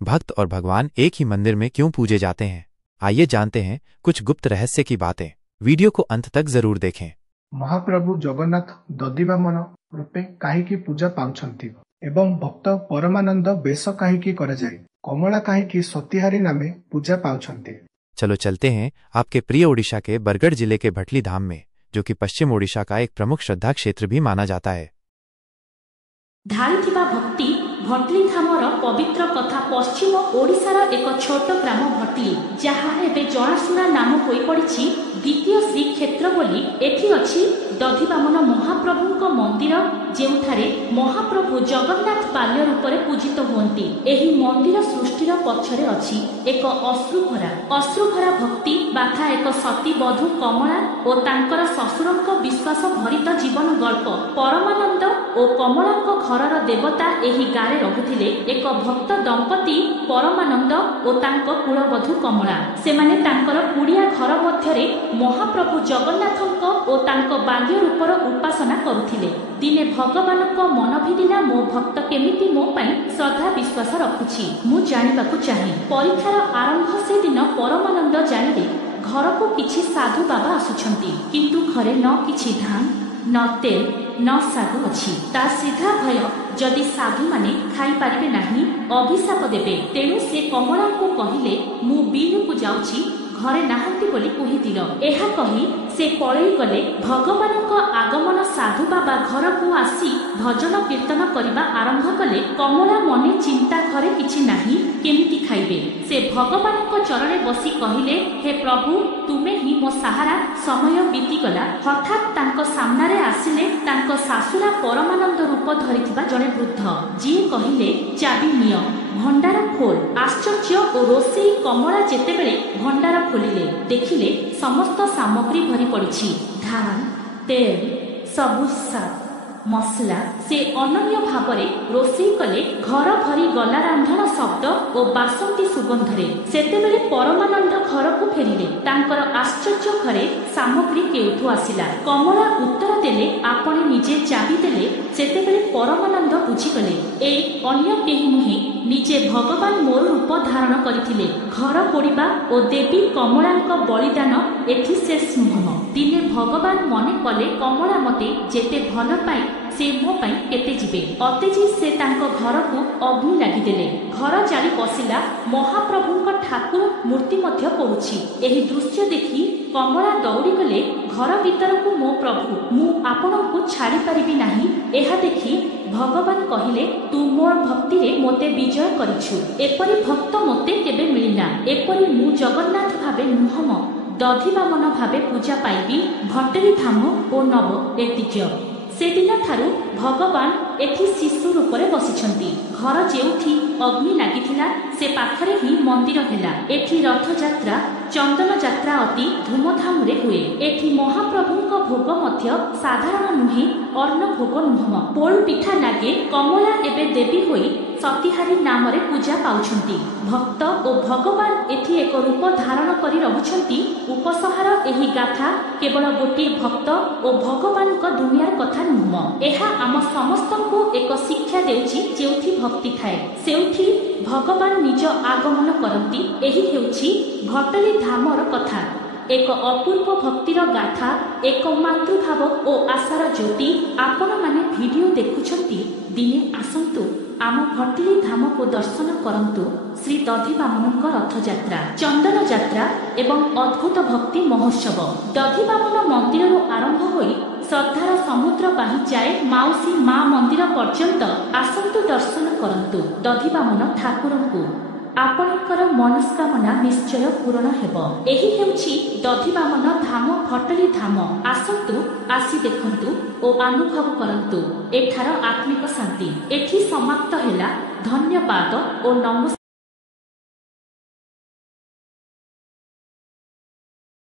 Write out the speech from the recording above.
भक्त और भगवान एक ही मंदिर में क्यों पूजे जाते हैं? आइए जानते हैं कुछ गुप्त रहस्य की बातें। वीडियो को अंत तक जरूर देखें। महाप्रभु जगन्नाथ दधिवामन रूपे काहीकि पूजा पाउछंती एवं भक्त परमानंद बेश काहीकि कराଯାଏ कमला काहीकि सतीहारी नामे पूजा पाउछंती। चलो चलते हैं आपके प्रिय ओडिशा के बरगढ़ जिले के भटली धाम में, जो कि पश्चिम ओडिशा का एक प्रमुख श्रद्धा क्षेत्र भी माना जाता है। धारिथिबा भक्ति भटली धामर पवित्र कथा पश्चिम ओडिशार एक छोट ग्राम भटली, जहाँ एबे जनाशुना नाम होई पड़िछि द्वितीय श्रीक्षेत्र बोली। एठी अछि दधिवामन महाप्रभुଙ୍କ मंदिर, जेउठारे महाप्रभु जगन्नाथ बाल्य रूपरे पूजित हुअन्ति। एही मंदिर सृष्टिर पछरे अछि एक अश्रुभरा भक्ति बाथा एक सती बधू कमला और तांकर ससुरଙ୍କ विश्वास भरित जीवन गल्प। परमानंद और कमलाଙ୍କ घरर देवता एही गारे रहुथिले एक भक्त दंपति परमानंद और तांको कुलबधू कमला। सेमाने तांकर कुड़िया घर मध्यरे महाप्रभु जगन्नाथଙ୍କ और तांको बाल्य रूपर उपासना करुथिले। दिने भगवानଙ୍କ मन भिडिला मो भक्त केमिति मो पई श्रद्धा विश्वास रखुछि मु जानिबाकु चाहे। परीक्षार आरंभ से दिन परमानंद जानिले घर को किछि साधु बाबा आसुछंती, किंतु घरे न किछि धान न तेल न सागु अछि। ता सीधा भय जदि साधु माने खाई पारिबे नाही अभिशाप देबे। तेणु से कमला को कहिले मु बिल को जाउछि घरे नाहांती बोली कहिदिल। एहा कही से पळेई गले। भगवानଙ୍କ आगमन साधु बाबा घर को आसी भजन कीर्तन करबा आरंभ कले। कमला मने चिंता घरे किछि नाही केमिति खाइबे। से भगवानଙ୍କ चरणे बसी कहिले हे प्रभु तुमे ही मो सहारा। समय बीती गला। हठात तांको सामनारे आसिले तांको सासुरा परमानंद रूप धरिथिबा जणे वृद्ध, जी कहिले चाबी नियो भंडार खोल। आश्चर्य और रोषेई कमला जेतेबेले भंडार खोलिले देखिले समस्त सामग्री भरी पड़िछि। धान तेल सबु साग मसला। से अनन्य भावरे रोषेई कले। घर भरी गला रांधण शब्द और बासंती सुगंधरे। सेतेबेले परमानंद घर को फेरिले। तांकर आश्चर्य घरे सामग्री केउठु आसिला। कमला उत्तर देले आपणे निजे चाबी देले। सेतेबेले परमानंद बुझिगले ए अन्य केही नुहे, निजे भगवान मोर रूप धारण करथिले। घर पोड़िबा और देवी कमलाଙ୍କ बलिदान एथि शेष नुह। दिने भगवान मने कले कमला मते जेते भल पाए से मो पाई केते जिबे। अतेजी से तांको घर को अग्नि लागि देले। घर जाली बसिला। महाप्रभुଙ୍କ ठाकुर मूर्ति मध्य पड़ुछि। एही दृश्य देखि कमला दौड़ी गले घर भीतर को मो प्रभु मु आपणको छाड़ी पारिबि नाही। एहा देखि भगवान कहिले तू मोर भक्ति रे मोते विजय करिछु। एपरि भक्त मोते केबे मिलिना। एपरि मु जगन्नाथ भाबे नुहम दधिवामन भाबे पूजा पाइबी। भटली धाम ओ नव ऐतिह्य। से दिन ठारू भगवान एथि शिशु रूपरे बसिछंती। घर जेउठी अग्नि लागिथिला से पाखरे ही मंदिर हेला। एथि रथ यात्रा चंदन यात्रा अति धूमधाम रे हुए। एथि महाप्रभुଙ୍କ भोग मध्य साधारण नुहे, अन्न भोग नुहम। पोल पिठा लागे। कमला एबे देवी होई सतीहारी नाम रे पूजा पाउछंती। भक्त और भगवान एथि एक रूप धारण करी रहुछंती। उपसहार एही गाथा केवल गोटे भक्त और भगवान को दुनियार कथा नुहम। एहा आम समस्तଙ୍କୁ एक शिक्षा देउछि। जेउथि भक्ति थाए सेउथि भगवान निज आगमन करती। एही हेउछि भटली धामर कथा। एक अपूर्व भक्तिर गाथा, एक मातृभाव और आशार ज्योति। आपण माने वीडियो देखुछंती, दिने आसंतु आम भटली धाम को दर्शन करंतु। श्री दधिवामनଙ୍କ रथयात्रा, चंदन यात्रा एवं अद्भुत भक्ति महोत्सव। दधिवामन मंदिर आरंभ होई श्रद्धार समुद्र बाही जाए माउसी माँ मंदिर पर्यंत। आसंतु दर्शन करंतु दधिवामन ठाकुरଙ୍କୁ। आपणकर मनस्कामना निश्चय पूरण हेब। एही हेउछि दधिवामन धाम भटली धाम। आसंतु आसी देखंतु और अनुभव करंतु एठार आत्मिक शांति। एठी समाप्त हेला। धन्यवाद और नमस्कार।